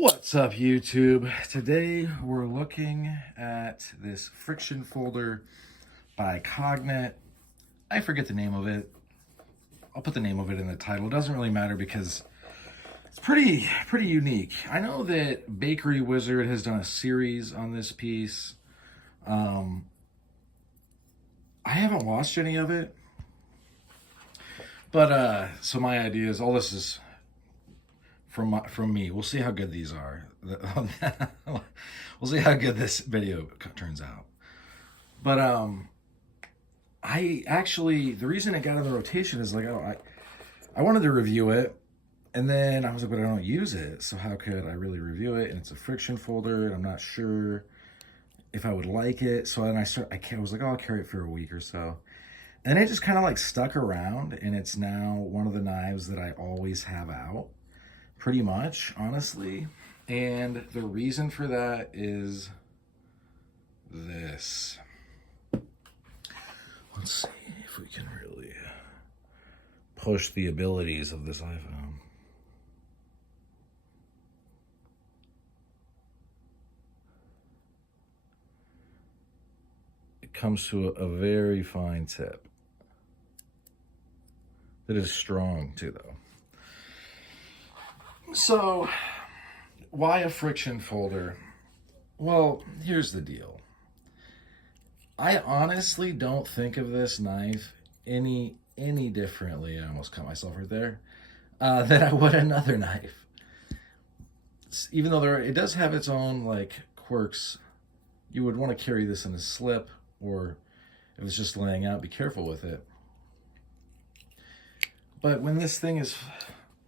What's up, YouTube? Today we're looking at this friction folder by Cognet. I forget the name of it. I'll put the name of it in the title. It doesn't really matter because it's pretty unique. I know that Bakery Wizard has done a series on this piece. I haven't watched any of it, but so my idea is all this is from me. We'll see how good these are. We'll see how good this video turns out. But I actually, the reason it got in the rotation is like I wanted to review it, and then I was like, but I don't use it, so how could I really review it? And it's a friction folder, and I'm not sure if I would like it. So then I was like, oh, I'll carry it for a week or so. And it just kind of like stuck around, and it's now one of the knives that I always have out. Pretty much, honestly. And the reason for that is this. Let's see if we can really push the abilities of this iPhone. It comes to a very fine tip. That is strong too, though. So, why a friction folder? Well, here's the deal. I honestly don't think of this knife any differently. I almost cut myself right there. Than I would another knife. Even though it does have its own like quirks, you would want to carry this in a slip, or if it's just laying out, be careful with it. But when this thing is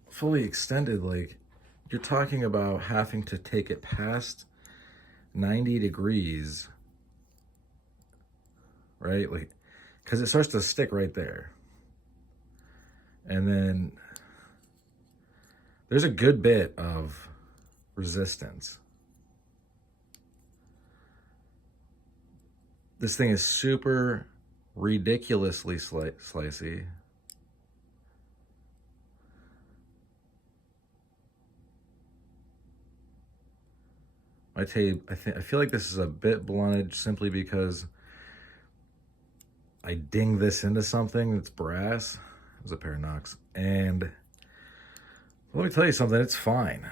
fully extended, like, you're talking about having to take it past 90 degrees, right? Like, because it starts to stick right there. And then there's a good bit of resistance. This thing is super ridiculously slicey. I feel like this is a bit blunted simply because I dinged this into something that's brass. It was a pair of knucks. And let me tell you something, it's fine.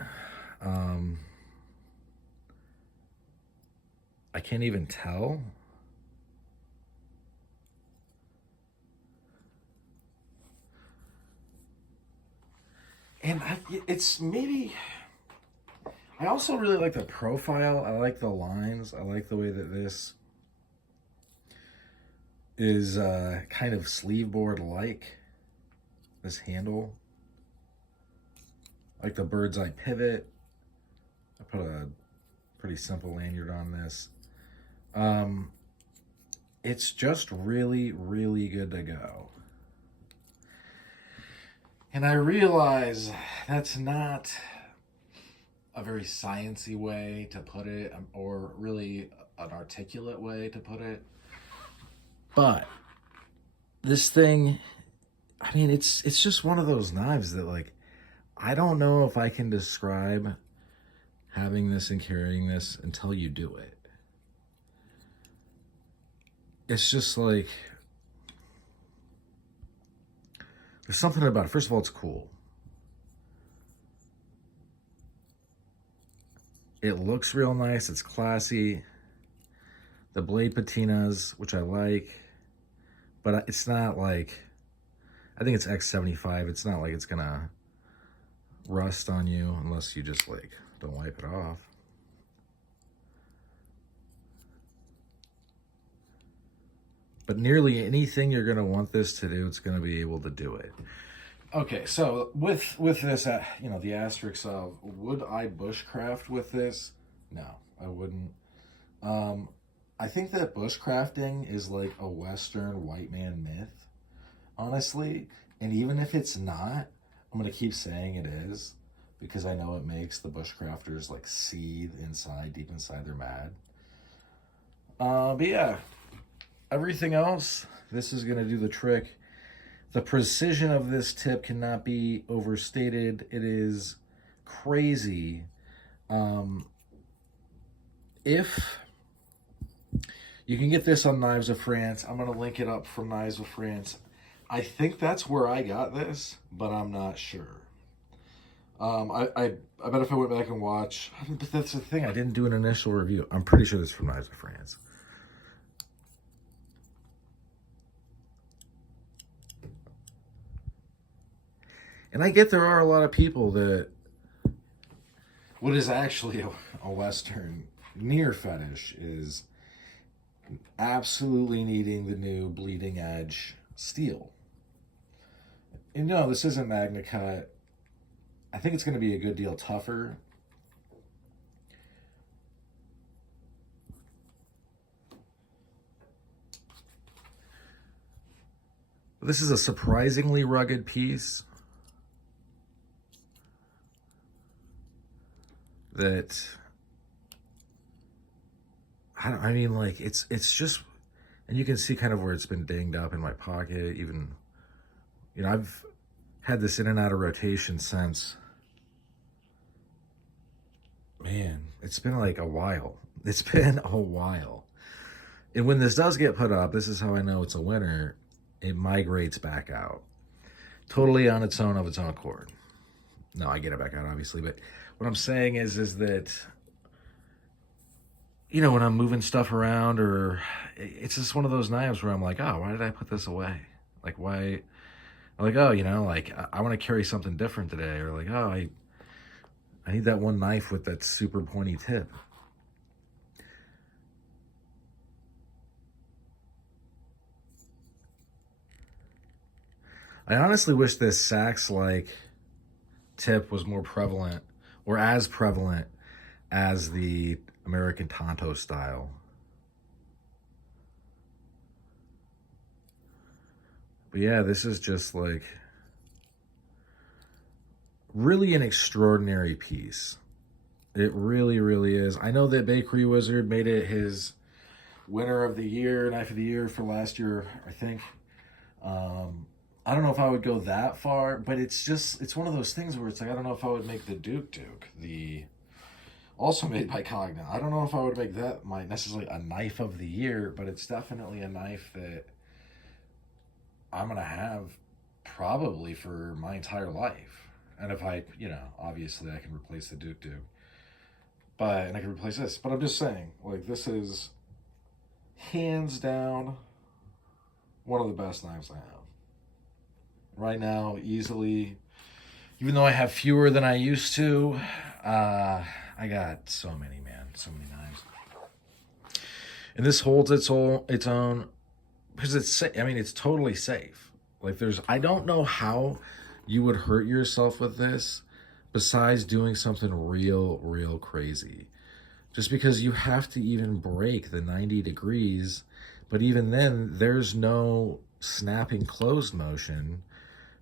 I can't even tell. And it's maybe... I also really like the profile. I like the lines. I like the way that this is kind of sleeve board-like, this handle. I like the bird's eye pivot. I put a pretty simple lanyard on this. It's just really good to go. And I realize that's not a very sciencey way to put it, or really an articulate way to put it. But this thing, I mean, it's just one of those knives that, like, I don't know if I can describe having this and carrying this until you do it. It's just like, there's something about it. First of all, it's cool. It looks real nice. It's classy. The blade patinas, which I like, but it's not like, I think it's X75. It's not like it's gonna rust on you unless you just like don't wipe it off. But nearly anything you're gonna want this to do, it's gonna be able to do it. Okay, so with this, you know, the asterisk of, would I bushcraft with this? No, I wouldn't. I think that bushcrafting is like a Western white man myth, honestly. And even if it's not, I'm going to keep saying it is, because I know it makes the bushcrafters like seethe inside, deep inside they're mad. But yeah, everything else, this is going to do the trick. The precision of this tip cannot be overstated. It is crazy If you can get this on Knives of France, I'm going to link it up from Knives of France. I think that's where I got this, but I'm not sure. I bet if I went back and watch, but that's the thing, I didn't do an initial review. I'm pretty sure this is from Knives of France. And I get there are a lot of people that what is actually a Western near fetish is absolutely needing the new bleeding edge steel. And no, this isn't Magna Cut. I think it's going to be a good deal tougher. This is a surprisingly rugged piece that I mean, like it's just, and you can see kind of where it's been dinged up in my pocket. Even, you know, I've had this in and out of rotation since, man, it's been like a while. It's been a while. And when this does get put up, this is how I know it's a winner. It migrates back out. Totally on its own, of its own accord. No, I get it back out, obviously. But what I'm saying is that, you know, when I'm moving stuff around, or it's just one of those knives where I'm like, oh, why did I put this away? Like, why? Like, oh, you know, like I want to carry something different today, or like, oh, I need that one knife with that super pointy tip. I honestly wish this sax-like tip was more prevalent, or as prevalent as the American Tonto style. But yeah, this is just like really an extraordinary piece. It really, really is. I know that Bakery Wizard made it his winner of the year, knife of the year for last year, I think. I don't know if I would go that far, but it's one of those things where it's like, I don't know if I would make the Duke, the also made by Cognet. I don't know if I would make that my necessarily a knife of the year, but it's definitely a knife that I'm going to have probably for my entire life. And if I, you know, obviously I can replace the Duke, and I can replace this, but I'm just saying, like, this is hands down one of the best knives I have. Right now, easily, even though I have fewer than I used to, I got so many, man, so many knives. And this holds its own, because it's totally safe. Like, I don't know how you would hurt yourself with this besides doing something real crazy. Just because you have to even break the 90 degrees, but even then, there's no snapping closed motion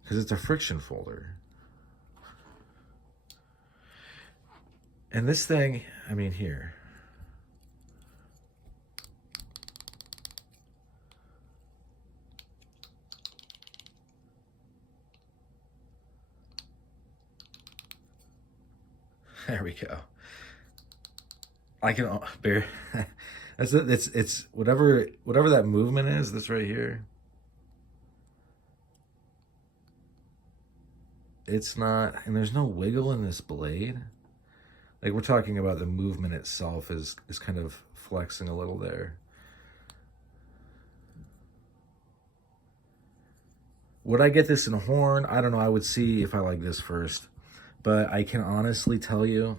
because it's a friction folder. And this thing, I mean, here. There we go. I can bear. It's whatever that movement is. This right here. It's not, and there's no wiggle in this blade. Like, we're talking about the movement itself is kind of flexing a little there. Would I get this in horn? I don't know. I would see if I like this first. But I can honestly tell you,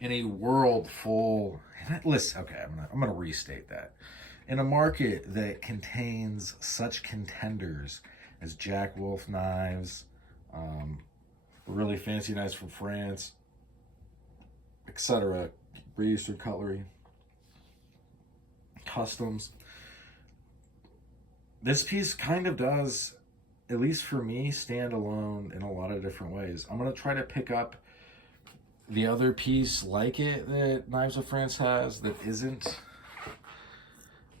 in a world full, listen, okay, I'm gonna restate that. In a market that contains such contenders as Jack Wolf knives, really fancy knives from France, etc., Great Eastern Cutlery, customs, this piece kind of does, at least for me, stand alone in a lot of different ways. I'm going to try to pick up the other piece like it that Knives of France has that isn't.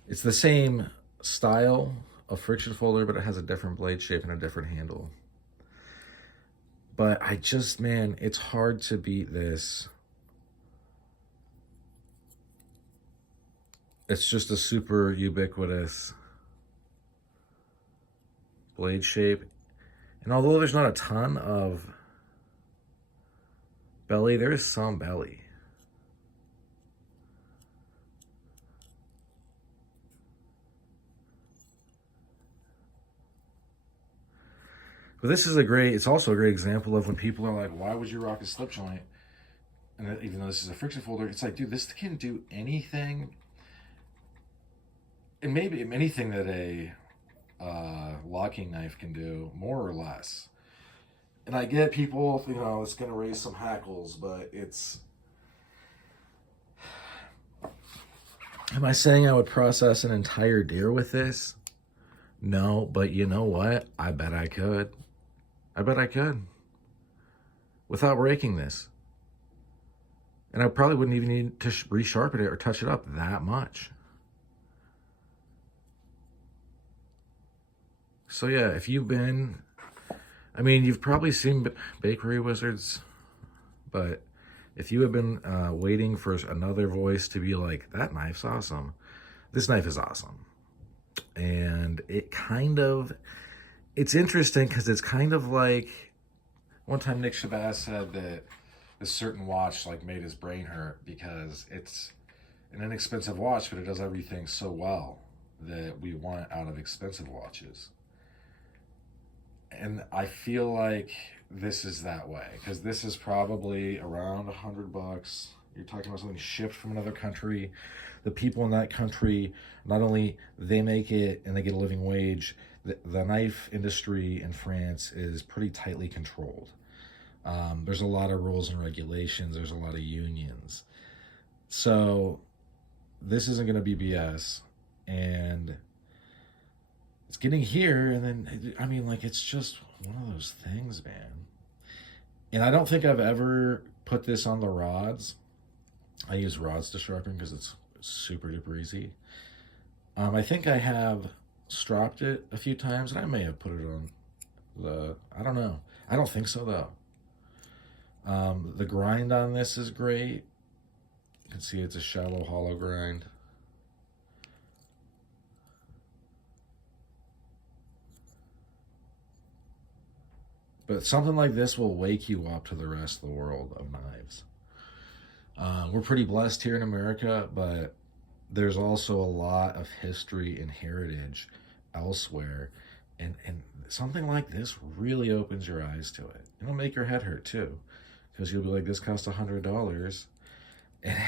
It's the same style of friction folder, but it has a different blade shape and a different handle. But man, it's hard to beat this It's just a super ubiquitous blade shape. And although there's not a ton of belly, there is some belly. But this is it's also a great example of when people are like, why would you rock a slip joint? And even though this is a friction folder, it's like, dude, this can do anything. And maybe anything that a locking knife can do, more or less. And I get people, you know, it's going to raise some hackles, but it's... Am I saying I would process an entire deer with this? No, but you know what? I bet I could. I bet I could. Without breaking this. And I probably wouldn't even need to resharpen it or touch it up that much. So yeah, if you've been... I mean, you've probably seen Bakery Wizards, but if you have been waiting for another voice to be like, that knife's awesome, this knife is awesome. And it's interesting because it's kind of like, one time Nick Shabazz said that a certain watch like made his brain hurt because it's an inexpensive watch, but it does everything so well that we want out of expensive watches. And I feel like this is that way, because this is probably around $100. You're talking about something shipped from another country. The people in that country, not only they make it and they get a living wage, the knife industry in France is pretty tightly controlled. There's a lot of rules and regulations. There's a lot of unions. So this isn't going to be BS. And it's getting here, and then, I mean, like, it's just one of those things, man. And I don't think I've ever put this on the rods. I use rods to sharpen because it's super duper easy. I think I have stropped it a few times, and I may have put it on I don't know. I don't think so, though. The grind on this is great. You can see it's a shallow hollow grind. But something like this will wake you up to the rest of the world of knives. We're pretty blessed here in America, but there's also a lot of history and heritage elsewhere. And something like this really opens your eyes to it. It'll make your head hurt too, because you'll be like, this cost $100. And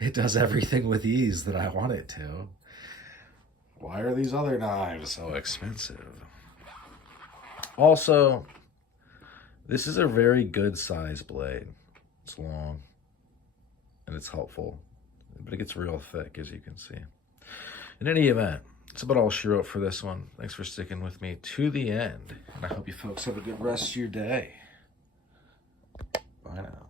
it does everything with ease that I want it to. Why are these other knives so expensive? Also, this is a very good size blade. It's long and it's helpful, but it gets real thick, as you can see. In any event, that's about all she wrote for this one. Thanks for sticking with me to the end, and I hope you folks have a good rest of your day. Bye now.